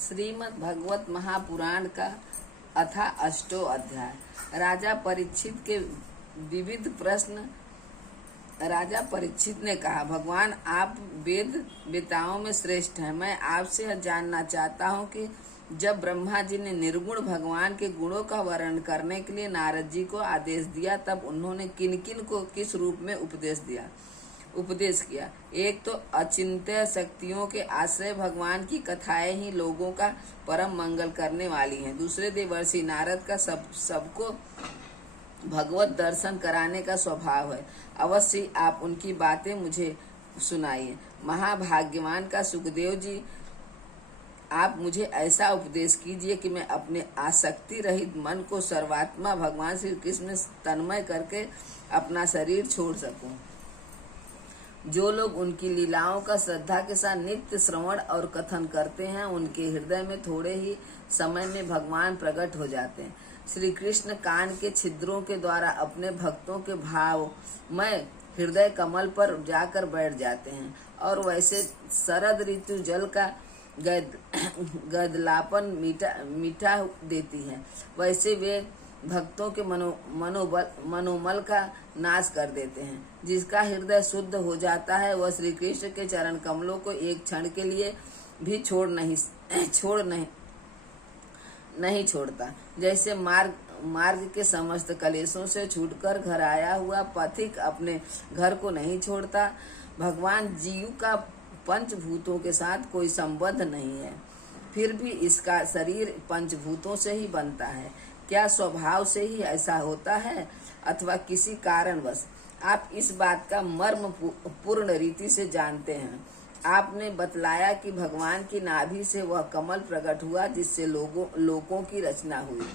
श्रीमद् भागवत महापुराण का अथा अष्टो अध्याय। राजा परीक्षित के विविध प्रश्न। राजा परीक्षित ने कहा, भगवान आप वेद वेताओं में श्रेष्ठ हैं। मैं आपसे यह जानना चाहता हूँ कि जब ब्रह्मा जी ने निर्गुण भगवान के गुणों का वर्णन करने के लिए नारद जी को आदेश दिया, तब उन्होंने किन किन को किस रूप में उपदेश किया। एक तो अचिंत्य शक्तियों के आश्रय भगवान की कथाएं ही लोगों का परम मंगल करने वाली हैं। दूसरे देवर्षि नारद का सबको भगवत दर्शन कराने का स्वभाव है। अवश्य आप उनकी बातें मुझे सुनाइए। महाभाग्यवान का सुखदेव जी, आप मुझे ऐसा उपदेश कीजिए कि मैं अपने आसक्ति रहित मन को सर्वात्मा भगवान श्री कृष्ण में तन्मय करके अपना शरीर छोड़ सकूं। जो लोग उनकी लीलाओं का श्रद्धा के साथ नित्य श्रवण और कथन करते हैं, उनके हृदय में थोड़े ही समय में भगवान प्रकट हो जाते हैं। श्री कृष्ण कान के छिद्रों के द्वारा अपने भक्तों के भाव में हृदय कमल पर जाकर बैठ जाते हैं और वैसे शरद ऋतु जल का गदलापन मीठा देती है, वैसे वे भक्तों के मनोमल का नाश कर देते हैं। जिसका हृदय शुद्ध हो जाता है वह श्री कृष्ण के चरण कमलों को एक क्षण के लिए भी नहीं छोड़ता। जैसे मार्ग के समस्त कलेशों से छूटकर घर आया हुआ पथिक अपने घर को नहीं छोड़ता, भगवान जीव का पंचभूतों के साथ कोई संबंध नहीं है, फिर भी इसका शरीर पंचभूतों से ही बनता है। क्या स्वभाव से ही ऐसा होता है अथवा किसी कारणवश? आप इस बात का मर्म पूर्ण रीति से जानते हैं। आपने बतलाया कि भगवान की नाभि से वह कमल प्रकट हुआ जिससे लोकों की रचना हुई।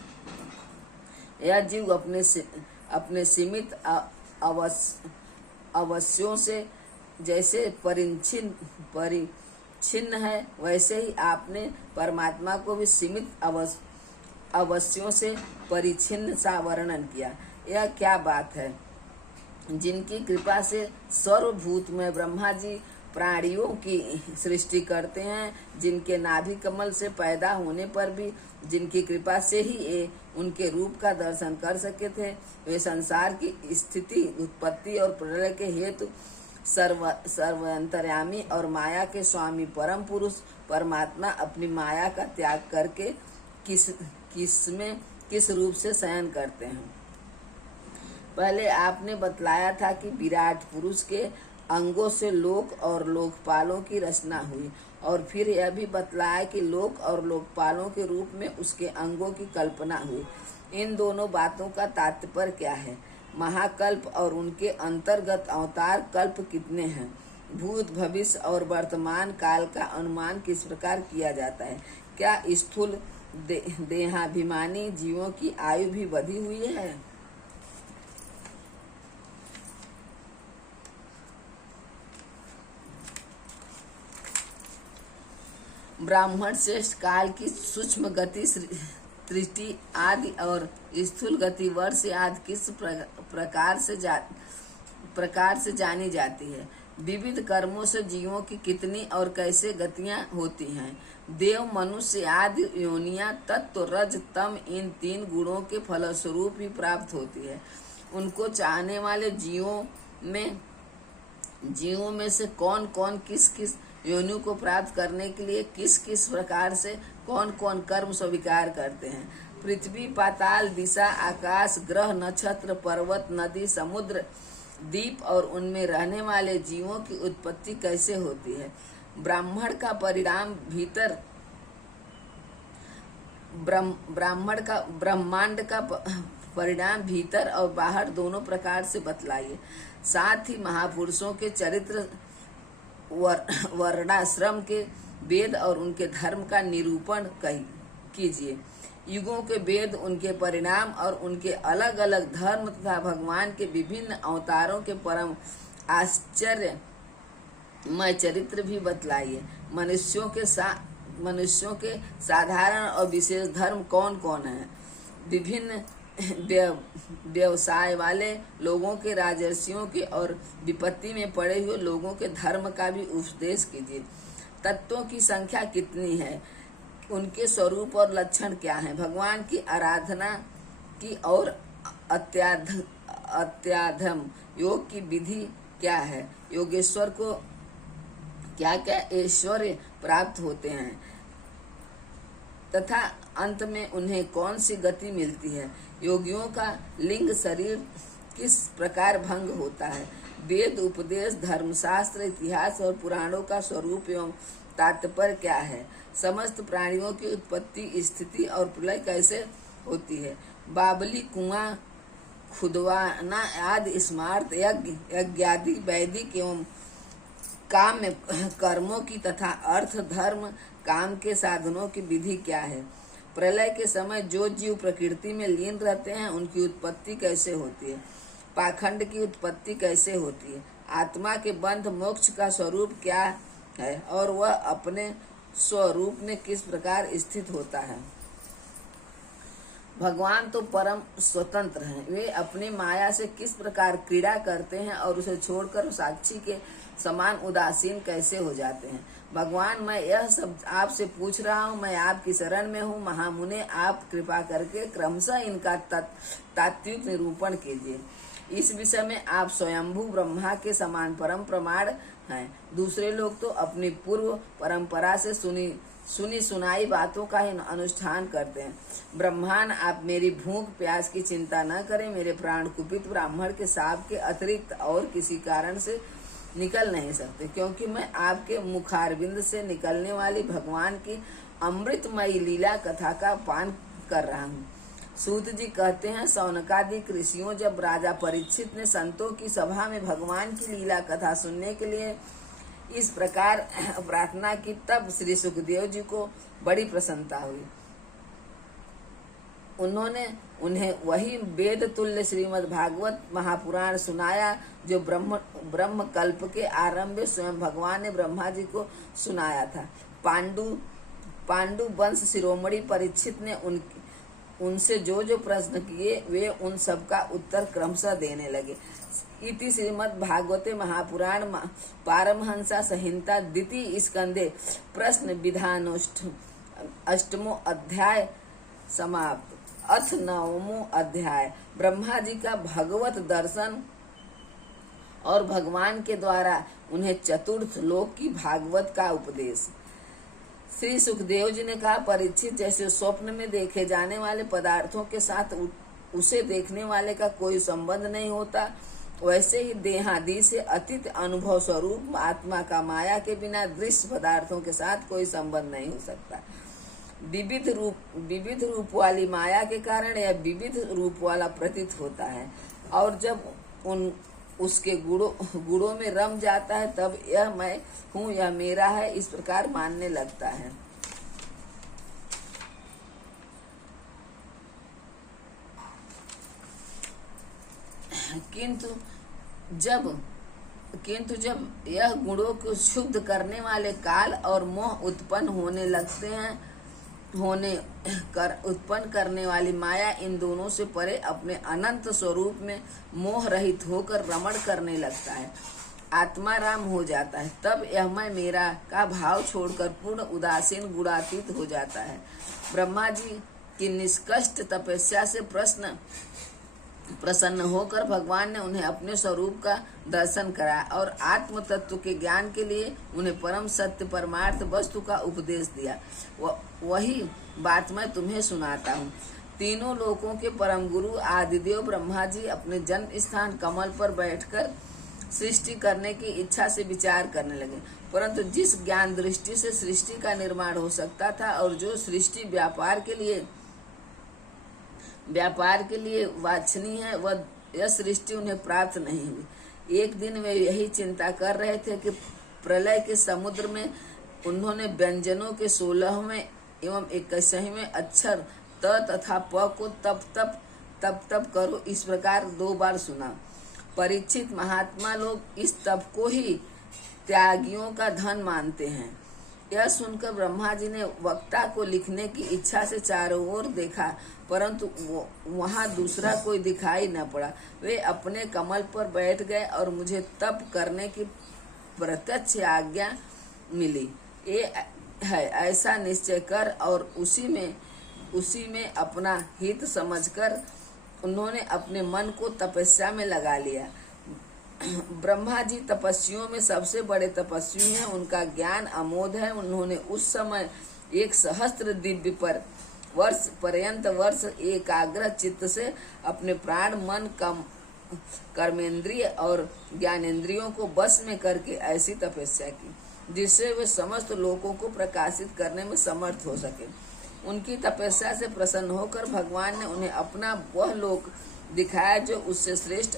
यह जीव अपने सीमित अवश्यों से जैसे परिच्छिन्न है, वैसे ही आपने परमात्मा को भी सीमित अवश्यों से परिच्छिन्न सा वर्णन किया। यह क्या बात है? जिनकी कृपा से सर्वभूत में ब्रह्मा जी प्राणियों की सृष्टि करते हैं, जिनके नाभि कमल से पैदा होने पर भी जिनकी कृपा से ही ये उनके रूप का दर्शन कर सके थे, वे संसार की स्थिति उत्पत्ति और प्रलय के हेतु सर्वंतर्यामी और माया के स्वामी परम पुरुष परमात्मा अपनी माया का त्याग करके किस रूप से शयन करते हैं। पहले आपने बतलाया था कि विराट पुरुष के अंगों से लोक और लोकपालों की रचना हुई, और फिर यह भी बतलाया कि लोक और लोकपालों के रूप में उसके अंगों की कल्पना हुई। इन दोनों बातों का तात्पर्य क्या है? महाकल्प और उनके अंतर्गत अवतार कल्प कितने हैं? भूत भविष्य और वर्तमान काल का अनुमान किस प्रकार किया जाता है? क्या स्थूल देहाभिमानी जीवों की आयु भी बढ़ी हुई है? ब्राह्मण श्रेष्ठ काल की सूक्ष्म गति सृष्टि आदि और स्थूल गति वर्ष आदि किस प्रकार से जानी जाती है? विविध कर्मों से जीवों की कितनी और कैसे गतियां होती हैं? देव मनुष्य आदि योनियां तत्व रज तम इन तीन गुणों के फलस्वरूप ही प्राप्त होती है। उनको चाहने वाले जीवों में से कौन कौन किस किस योनियों को प्राप्त करने के लिए किस किस प्रकार से कौन कौन कर्म स्वीकार करते हैं? पृथ्वी पाताल दिशा आकाश ग्रह नक्षत्र पर्वत नदी समुद्र द्वीप और उनमें रहने वाले जीवों की उत्पत्ति कैसे होती है? ब्रह्मांड का परिणाम भीतर और बाहर दोनों प्रकार से बतलाइए। साथ ही महापुरुषों के चरित्र वर्णाश्रम के वेद और उनके धर्म का निरूपण कीजिए। युगों के वेद उनके परिणाम और उनके अलग अलग धर्म तथा भगवान के विभिन्न अवतारों के परम आश्चर्यमय चरित्र भी बतलाइए। मनुष्यों के साधारण और विशेष धर्म कौन कौन है? विभिन्न व्यवसाय वाले लोगों के, राजर्षियों के और विपत्ति में पड़े हुए लोगों के धर्म का भी उपदेश कीजिए। तत्वों की संख्या कितनी है? उनके स्वरूप और लक्षण क्या हैं, भगवान की आराधना की और अत्याधम योग की विधि क्या है, योगेश्वर को क्या क्या ऐश्वर्य प्राप्त होते हैं तथा अंत में उन्हें कौन सी गति मिलती है, योगियों का लिंग शरीर किस प्रकार भंग होता है, वेद उपदेश धर्मशास्त्र इतिहास और पुराणों का स्वरूप एवं तात्पर्य क्या है, समस्त प्राणियों की उत्पत्ति स्थिति और प्रलय कैसे होती है, बाबली कुआं खुदवाना आदि स्मार्त यज्ञादि वैदिक एवं काम्य कर्मों की तथा अर्थ धर्म काम के साधनों की विधि क्या है, प्रलय के समय जो जीव प्रकृति में लीन रहते हैं उनकी उत्पत्ति कैसे होती है, पाखंड की उत्पत्ति कैसे होती है, आत्मा के बंध मोक्ष का स्वरूप क्या है और वह अपने स्वरूप में किस प्रकार स्थित होता है। भगवान तो परम स्वतंत्र हैं, वे अपनी माया से किस प्रकार क्रीड़ा करते हैं और उसे छोड़कर साक्षी के समान उदासीन कैसे हो जाते हैं। भगवान, मैं यह सब आपसे पूछ रहा हूँ, मैं आपकी शरण में हूँ, महामुने आप कृपा करके क्रमशः इनका तात्विक निरूपण कीजिए। इस विषय में आप स्वयंभू ब्रह्मा के समान परम प्रमाण हैं। दूसरे लोग तो अपनी पूर्व परंपरा से सुनी सुनाई बातों का ही अनुष्ठान करते हैं। ब्रह्मांड, आप मेरी भूख प्यास की चिंता न करें, मेरे प्राण कुपित ब्राह्मण के शाप के अतिरिक्त और किसी कारण से निकल नहीं सकते, क्योंकि मैं आपके मुखारविंद से निकलने वाली भगवान की अमृतमयी लीला कथा का पान कर रहा हूँ। सूत जी कहते हैं, शौनकादि ऋषियों जब राजा परीक्षित ने संतों की सभा में भगवान की लीला कथा सुनने के लिए इस प्रकार प्रार्थना की, तब श्री सुखदेव जी को बड़ी प्रसन्नता हुई। उन्होंने उन्हें वही वेद तुल्य श्रीमद् भागवत महापुराण सुनाया जो ब्रह्म कल्प के आरंभ में स्वयं भगवान ने ब्रह्मा जी को सुनाया था। पांडु वंश शिरोमणि परीक्षित ने उनसे जो प्रश्न किए वे उन सब का उत्तर क्रमशः देने लगे। इति श्रीमद् भागवते महापुराण पारमहंसा संहिता द्वितीय स्कंदे प्रश्न विधानोष्ठ अष्टमो अध्याय समाप्त। अथ नवमो अध्याय ब्रह्मा जी का भगवत दर्शन और भगवान के द्वारा उन्हें चतुर्थ लोक की भागवत का उपदेश। श्री सुखदेव जी ने कहा, परीक्षित, जैसे स्वप्न में देखे जाने वाले पदार्थों के साथ उसे देखने वाले का कोई संबंध नहीं होता, वैसे ही देहादि से अतीत अनुभव स्वरूप आत्मा का माया के बिना दृश्य पदार्थों के साथ कोई संबंध नहीं हो सकता। विविध रूप वाली माया के कारण यह विविध रूप वाला प्रतीत होता है, और जब उसके गुणों में रम जाता है तब यह मैं हूँ, यह मेरा है, इस प्रकार मानने लगता है। किंतु जब यह गुणों को शुद्ध करने वाले काल और मोह उत्पन्न होने लगते हैं, उत्पन्न करने वाली माया इन दोनों से परे अपने अनंत स्वरूप में मोह रहित होकर रमण करने लगता है, आत्मा राम हो जाता है, तब यह मैं मेरा का भाव छोड़कर पूर्ण उदासीन गुणातीत हो जाता है। ब्रह्मा जी की निष्कष्ट तपस्या से प्रसन्न होकर भगवान ने उन्हें अपने स्वरूप का दर्शन कराया और आत्म तत्व के ज्ञान के लिए उन्हें परम सत्य परमार्थ वस्तु का उपदेश दिया। वही बात मैं तुम्हें सुनाता हूँ। तीनों लोकों के परम गुरु आदिदेव ब्रह्मा जी अपने जन्म स्थान कमल पर बैठकर सृष्टि करने की इच्छा से विचार करने लगे, परंतु जिस ज्ञान दृष्टि से सृष्टि का निर्माण हो सकता था और जो सृष्टि व्यापार के लिए वांछनीय है, वह यह सृष्टि उन्हें प्राप्त नहीं हुई। एक दिन वे यही चिंता कर रहे थे कि प्रलय के समुद्र में उन्होंने व्यंजनों के 16वें एवं 21वें अक्षर त तथा प को तप करो इस प्रकार 2 बार सुना। परीक्षित, महात्मा लोग इस तप को ही त्यागियों का धन मानते हैं। यह सुनकर ब्रह्मा जी ने वक्ता को लिखने की इच्छा से चारों ओर देखा, परंतु वहां दूसरा कोई दिखाई न पड़ा। वे अपने कमल पर बैठ गए और मुझे तप करने की प्रत्यक्ष आज्ञा मिली। है ऐसा निश्चय कर और उसी में अपना हित समझकर उन्होंने अपने मन को तपस्या में लगा लिया। ब्रह्मा जी तपस्वियों में सबसे बड़े तपस्वी हैं, उनका ज्ञान अमोघ है। उन्होंने उस समय 1 सहस्त्र दिव्य पर वर्ष पर्यंत वर्ष एकाग्र चित्त से अपने प्राण मन कर्मेंद्रिय और ज्ञानेंद्रियों को बस में करके ऐसी तपस्या की जिससे वे समस्त लोकों को प्रकाशित करने में समर्थ हो सके। उनकी तपस्या से प्रसन्न होकर भगवान ने उन्हें अपना वह लोक दिखाया जो उससे श्रेष्ठ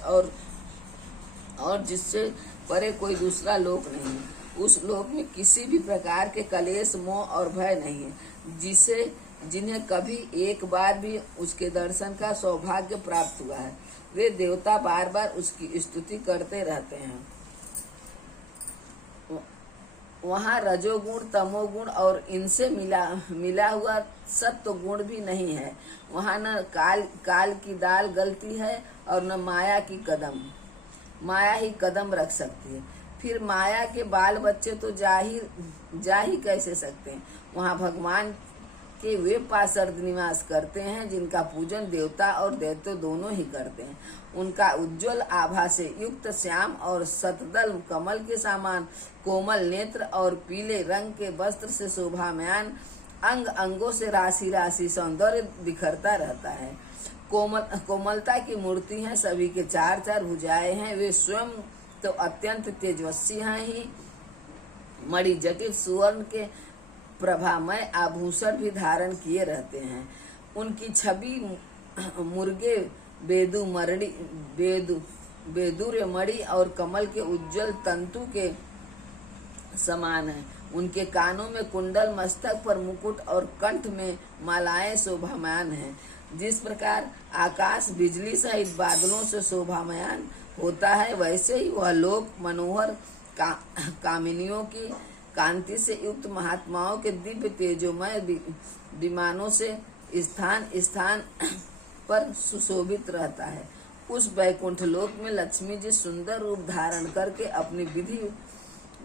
और जिससे परे कोई दूसरा लोक नहीं है। उस लोक में किसी भी प्रकार के कलेश, मोह और भय नहीं है, जिन्हें कभी एक बार भी उसके दर्शन का सौभाग्य प्राप्त हुआ है। वे देवता बार बार उसकी स्तुति करते रहते हैं। वहाँ रजोगुण, तमोगुण और इनसे मिला हुआ सत्व गुण भी नहीं है। वहाँ न काल की दाल गलती है और न माया ही कदम रख सकती है। फिर माया के बाल बच्चे तो जा ही कैसे सकते हैं। वहाँ भगवान के वे पार्षद निवास करते हैं जिनका पूजन देवता और दैत्य दोनों ही करते हैं। उनका उज्जवल आभा से युक्त श्याम और शतदल कमल के समान कोमल नेत्र और पीले रंग के वस्त्र से शोभामयान अंग अंगों से राशि राशि सौंदर्य बिखरता रहता है। कोमलता की मूर्ति है, सभी के 4 भुजाएं हैं। वे स्वयं तो अत्यंत तेजस्वी हैं ही, मणिजटित सुवर्ण के प्रभामय आभूषण भी धारण किए रहते हैं। उनकी छवि मुर्गे बेदूर्य मणि और कमल के उज्जवल तंतु के समान है। उनके कानों में कुंडल, मस्तक पर मुकुट और कंठ में मालाएं शोभामयान हैं। जिस प्रकार आकाश बिजली सहित बादलों से शोभामयान होता है, वैसे ही वह लोक मनोहर कामिनियों की कांति से युक्त महात्माओं के दिव्य तेजोमय विमानों से स्थान स्थान पर सुशोभित रहता है। उस वैकुंठ लोक में लक्ष्मी जी सुंदर रूप धारण करके अपनी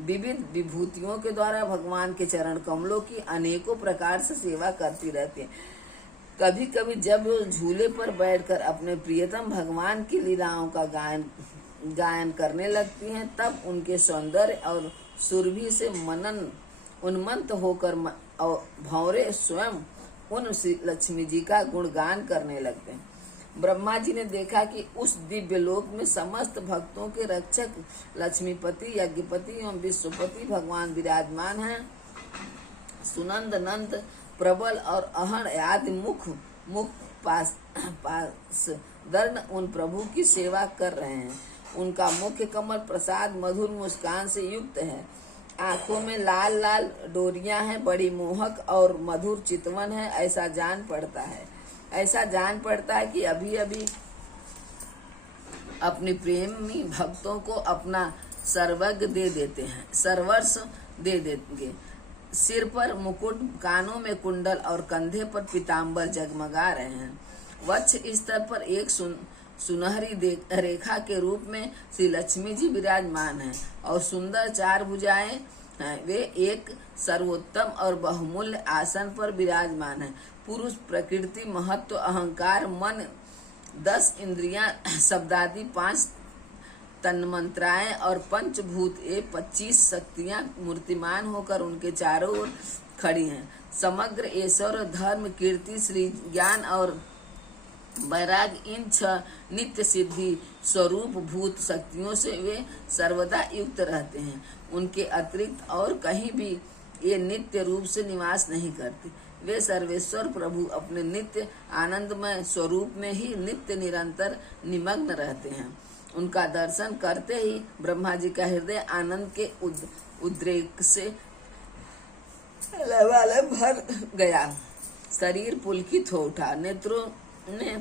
विविध विभूतियों के द्वारा भगवान के चरण कमलों की अनेकों प्रकार से सेवा करती रहती है। कभी कभी जब वो झूले पर बैठकर अपने प्रियतम भगवान की लीलाओं का गायन करने लगती हैं, तब उनके सौंदर्य और सुरभि से उन्मत्त होकर भंवरे स्वयं उन लक्ष्मी जी का गुणगान करने लगते हैं। ब्रह्मा जी ने देखा कि उस दिव्य लोक में समस्त भक्तों के रक्षक लक्ष्मीपति, यज्ञपति एवं विश्वपति भगवान विराजमान हैं। सुनंद, नंद, प्रबल और अहण आदि मुख पासदर्ण उन प्रभु की सेवा कर रहे हैं। उनका मुख्य कमल प्रसाद मधुर मुस्कान से युक्त है। आंखों में लाल लाल डोरियां हैं, बड़ी मोहक और मधुर चितवन है। ऐसा जान पड़ता है कि अभी अभी अपने प्रेमी भक्तों को अपना सर्वस्व दे देंगे। सिर पर मुकुट, कानों में कुंडल और कंधे पर पीताम्बर जगमगा रहे हैं। वक्ष स्तर पर एक सुनहरी रेखा के रूप में श्री लक्ष्मी जी विराजमान हैं और सुंदर 4 भुजाएं हैं। वे एक सर्वोत्तम और बहुमूल्य आसन पर विराजमान हैं। पुरुष, प्रकृति, महत्व, अहंकार, मन, 10 इंद्रियां, शब्दादि 5 तन्मंत्राएं और पंचभूत 25 शक्तियां मूर्तिमान होकर उनके चारों ओर खड़ी हैं। समग्र ऐश्वर्य, धर्म, कीर्ति, श्री ज्ञान और वैराग, इन 6 नित्य सिद्धि स्वरूप भूत शक्तियों से वे सर्वदा युक्त रहते हैं। उनके अतिरिक्त और कहीं भी ये नित्य रूप से निवास नहीं करते। वे सर्वेश्वर प्रभु अपने नित्य आनंदमय स्वरूप में ही नित्य निरंतर निमग्न रहते हैं। उनका दर्शन करते ही ब्रह्मा जी का हृदय आनंद के उद्रेक से भर गया। शरीर पुलकित हो उठा, नेत्रों ने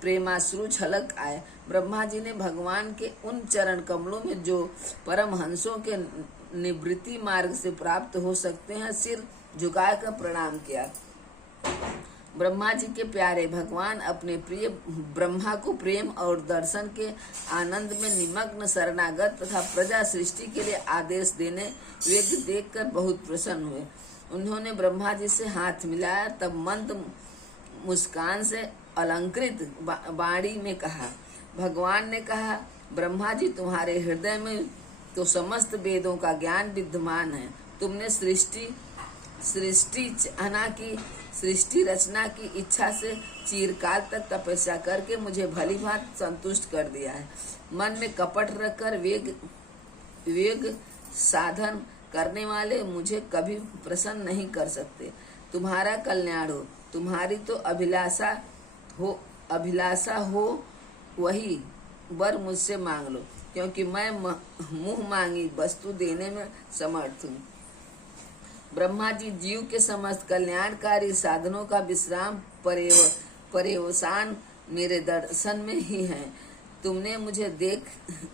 प्रेमाश्रु छलक आए। ब्रह्मा जी ने भगवान के उन चरण कमलों में जो परमहंसों के निवृत्ति मार्ग से प्राप्त हो सकते हैं, सिर झुकाकर प्रणाम किया। ब्रह्मा जी के प्यारे भगवान अपने प्रिय ब्रह्मा को प्रेम और दर्शन के आनंद में निमग्न शरणागत तथा प्रजा सृष्टि के लिए आदेश देने योग्य देखकर बहुत प्रसन्न हुए। उन्होंने ब्रह्मा जी से हाथ मिलाया, तब मंद मुस्कान से अलंकृत वाणी में कहा। भगवान ने कहा, ब्रह्मा जी, तुम्हारे हृदय में तो समस्त वेदों का ज्ञान विद्यमान है। तुमने सृष्टि रचना की इच्छा से चिरकाल तक तपस्या करके मुझे भली भांति संतुष्ट कर दिया है। मन में कपट रखकर वेग साधन करने वाले मुझे कभी प्रसन्न नहीं कर सकते। तुम्हारा कल्याण हो, तुम्हारी तो अभिलाषा हो वही वर मुझसे मांग लो, क्योंकि मैं मुंह मांगी वस्तु देने में समर्थ हूँ। ब्रह्मा जी, जीव के समस्त कल्याणकारी साधनों का विश्राम पर्यवसान मेरे दर्शन में ही है। तुमने मुझे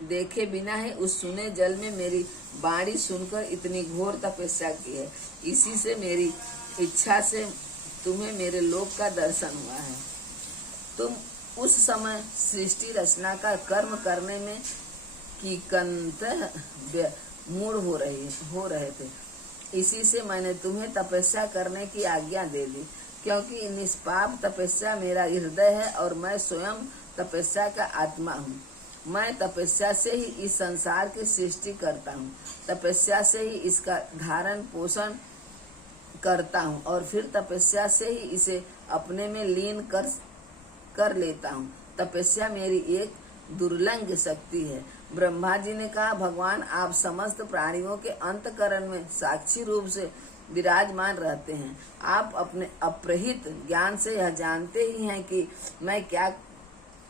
देखे बिना ही उस सुने जल में मेरी वाणी सुनकर इतनी घोर तपस्या की है। इसी से मेरी इच्छा से तुम्हें मेरे लोक का दर्शन हुआ है। तुम उस समय सृष्टि रचना का कर्म करने में की कंतः मूढ़ हो रहे थे। इसी से मैंने तुम्हें तपस्या करने की आज्ञा दे दी, क्योंकि निष्पाप तपस्या मेरा हृदय है और मैं स्वयं तपस्या का आत्मा हूँ। मैं तपस्या से ही इस संसार की सृष्टि करता हूँ, तपस्या से ही इसका धारण पोषण करता हूँ और फिर तपस्या से ही इसे अपने में लीन कर लेता हूँ। तपस्या मेरी एक दुर्लंघ शक्ति है। ब्रह्मा जी ने कहा, भगवान, आप समस्त प्राणियों के अंतकरण में साक्षी रूप से विराजमान रहते हैं। आप अपने अप्रहित ज्ञान से यह जानते ही हैं कि मैं क्या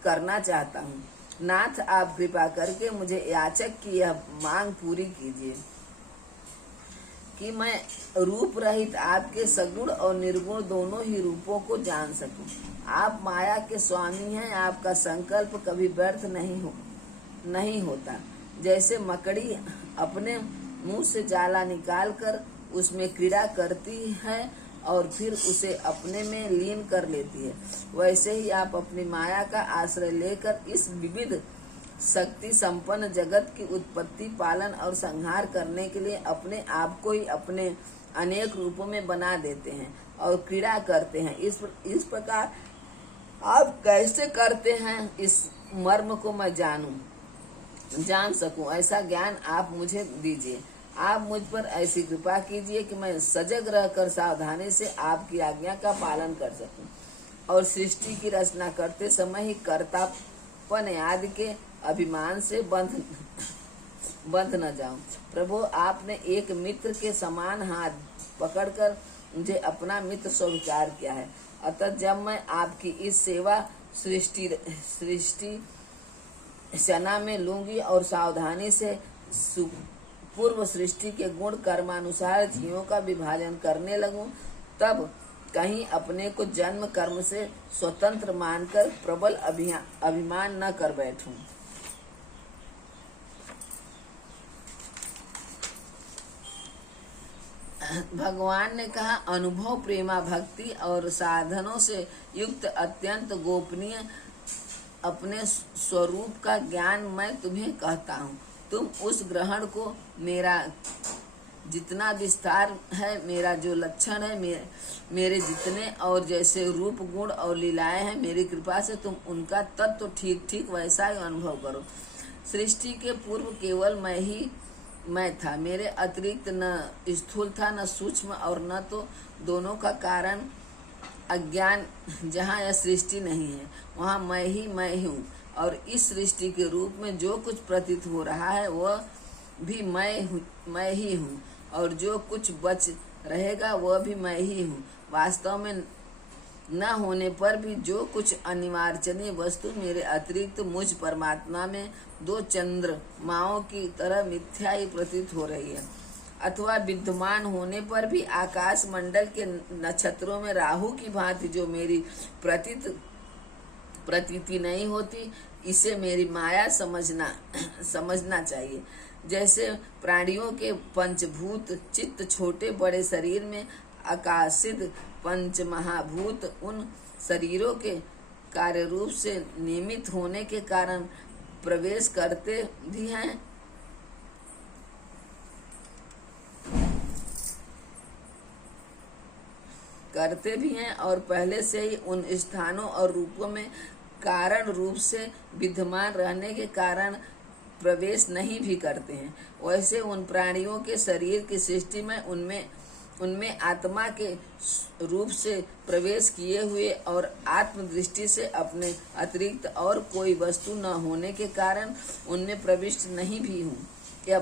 करना चाहता हूँ। नाथ, आप कृपा करके मुझे याचक की यह मांग पूरी कीजिए कि मैं रूप रहित आपके सगुण और निर्गुण दोनों ही रूपों को जान सकूं। आप माया के स्वामी हैं, आपका संकल्प कभी व्यर्थ नहीं होता। जैसे मकड़ी अपने मुंह से जाला निकालकर उसमें क्रीड़ा करती है और फिर उसे अपने में लीन कर लेती है, वैसे ही आप अपनी माया का आश्रय लेकर इस विविध शक्ति संपन्न जगत की उत्पत्ति, पालन और संहार करने के लिए अपने आप को ही अपने अनेक रूपों में बना देते हैं और क्रीड़ा करते हैं। इस प्रकार आप कैसे करते हैं, इस मर्म को मैं जान सकूं, ऐसा ज्ञान आप मुझे दीजिए। आप मुझ पर ऐसी कृपा कीजिए कि मैं सजग रहकर सावधानी से आपकी आज्ञा का पालन कर सकूं और सृष्टि की रचना करते समय ही कर्तापन आदि के अभिमान से बंध न जाऊं। प्रभु, आपने एक मित्र के समान हाथ पकड़कर मुझे अपना मित्र स्वीकार किया है, अतः जब मैं आपकी इस सेवा सृष्टि सेना में लूंगी और सावधानी से पूर्व सृष्टि के गुण कर्मानुसार जीवों का विभाजन करने लगूं, तब कहीं अपने को जन्म कर्म से स्वतंत्र मानकर प्रबल अभिमान न कर बैठूं। भगवान ने कहा, अनुभव, प्रेमा, भक्ति और साधनों से युक्त अत्यंत गोपनीय अपने स्वरूप का ज्ञान मैं तुम्हें कहता हूँ। तुम उस ग्रहण को मेरा जितना विस्तार है, मेरा जो लक्षण है, मेरे जितने और जैसे रूप, गुण और लीलाएं हैं, मेरी कृपा से तुम उनका तत्व ठीक वैसा ही अनुभव करो। सृष्टि के पूर्व केवल मैं था, मेरे अतिरिक्त न स्थूल था, न सूक्ष्म और न तो दोनों का कारण अज्ञान। जहाँ यह सृष्टि नहीं है वहाँ मैं ही हूँ, और इस सृष्टि के रूप में जो कुछ प्रतीत हो रहा है वह भी मैं ही हूँ, और जो कुछ बच रहेगा वह भी मैं ही हूँ। वास्तव में न होने पर भी जो कुछ अनिवार्चनीय वस्तु मेरे अतिरिक्त मुझ परमात्मा में दो चंद्रमाओं की तरह मिथ्या ही प्रतीत हो रही है, अथवा विद्यमान होने पर भी आकाश मंडल के नक्षत्रों में राहु की भांति जो मेरी प्रतीति नहीं होती, इसे मेरी माया समझना चाहिए। जैसे प्राणियों के पंचभूत चित्त छोटे बड़े शरीर में आकाशित पंच महाभूत उन शरीरों के कार्य रूप से नियमित होने के कारण प्रवेश करते भी हैं, करते भी हैं और पहले से ही उन स्थानों और रूपों में कारण रूप से विद्यमान रहने के कारण प्रवेश नहीं भी करते हैं। वैसे उन प्राणियों के शरीर की सृष्टि में उनमें आत्मा के रूप से प्रवेश किए हुए और आत्मदृष्टि से अपने अतिरिक्त और कोई वस्तु न होने के कारण उनमें प्रविष्ट नहीं भी हूँ। यह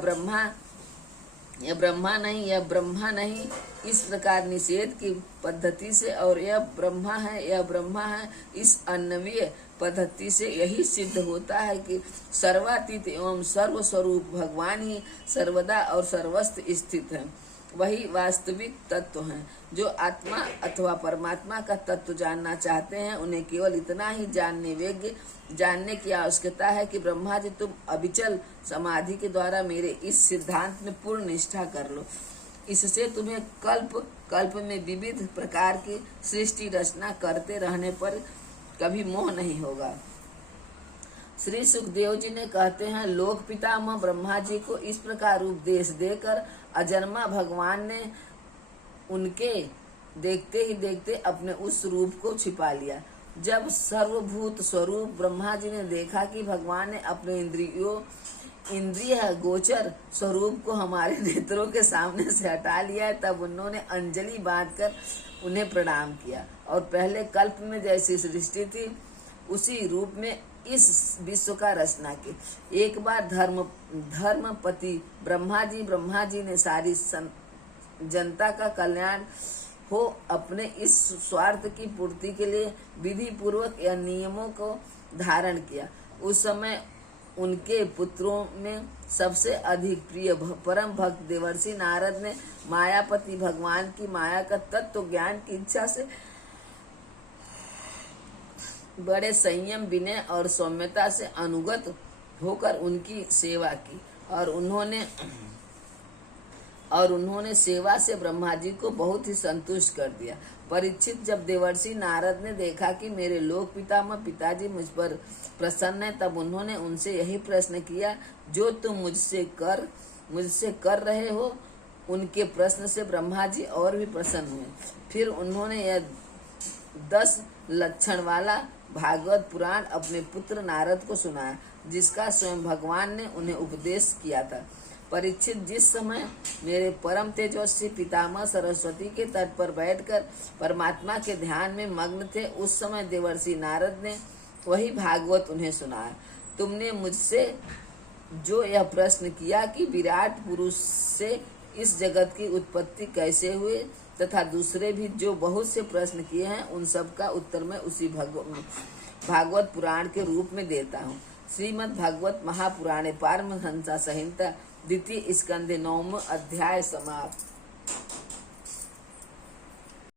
ब्रह्मा नहीं इस प्रकार निषेध की पद्धति से और यह ब्रह्मा है इस अन्वय पद्धति से यही सिद्ध होता है कि सर्वातीत एवं सर्वस्वरूप भगवान ही सर्वदा और सर्वस्त्र स्थित है। वही वास्तविक तत्व हैं। जो आत्मा अथवा परमात्मा का तत्व जानना चाहते हैं उन्हें केवल इतना ही जानने की आवश्यकता है कि ब्रह्मा जी तुम अविचल समाधि के द्वारा मेरे इस सिद्धांत में पूर्ण निष्ठा कर लो। इससे तुम्हें कल्प में विविध प्रकार की सृष्टि रचना करते रहने पर कभी मोह नहीं होगा। श्री सुखदेव जी ने कहते हैं, लोक पितामह ब्रह्मा जी को इस प्रकार उपदेश देकर अजन्मा भगवान ने उनके देखते ही देखते अपने उस रूप को छिपा लिया। जब सर्वभूत स्वरूप ब्रह्मा जी ने देखा कि भगवान ने अपने इंद्रिय गोचर स्वरूप को हमारे नेत्रों के सामने से हटा लिया है, तब उन्होंने अंजलि बांधकर उन्हें प्रणाम किया और पहले कल्प में जैसी सृष्टि थी उसी रूप में इस विश्व का रचना की। एक बार धर्मपति ब्रह्मा जी ने सारी जनता का कल्याण हो अपने इस स्वार्थ की पूर्ति के लिए विधि पूर्वक या नियमों को धारण किया। उस समय उनके पुत्रों में सबसे अधिक प्रिय परम भक्त देवर्षि नारद ने मायापति भगवान की माया का तत्व ज्ञान की इच्छा से बड़े संयम विनय और सौम्यता से अनुगत होकर उनकी सेवा की और उन्होंने सेवा से ब्रह्मा जी को बहुत ही संतुष्ट कर दिया। परीक्षित, जब देवर्षि नारद ने देखा कि मेरे लोक पितामह पिताजी मुझ पर प्रसन्न है, तब उन्होंने उनसे यही प्रश्न किया जो तुम मुझसे कर रहे हो। उनके प्रश्न से ब्रह्मा जी और भी प्रसन्न हुए। फिर उन्होंने यह 10 लक्षण वाला भागवत पुराण अपने पुत्र नारद को सुनाया, जिसका स्वयं भगवान ने उन्हें उपदेश किया था। परीक्षित, जिस समय मेरे परम तेजस्वी पितामह सरस्वती के तट पर बैठकर परमात्मा के ध्यान में मग्न थे, उस समय देवर्षि नारद ने वही भागवत उन्हें सुनाया। तुमने मुझसे जो यह प्रश्न किया कि विराट पुरुष से इस जगत की उत्पत्ति कैसे हुई, तथा दूसरे भी जो बहुत से प्रश्न किए हैं, उन सब का उत्तर मैं उसी भागवत पुराण के रूप में देता हूँ। श्रीमद् भागवत महापुराणे पारमहंसा संहिता 2य स्कंधे 9वां अध्याय समाप्त।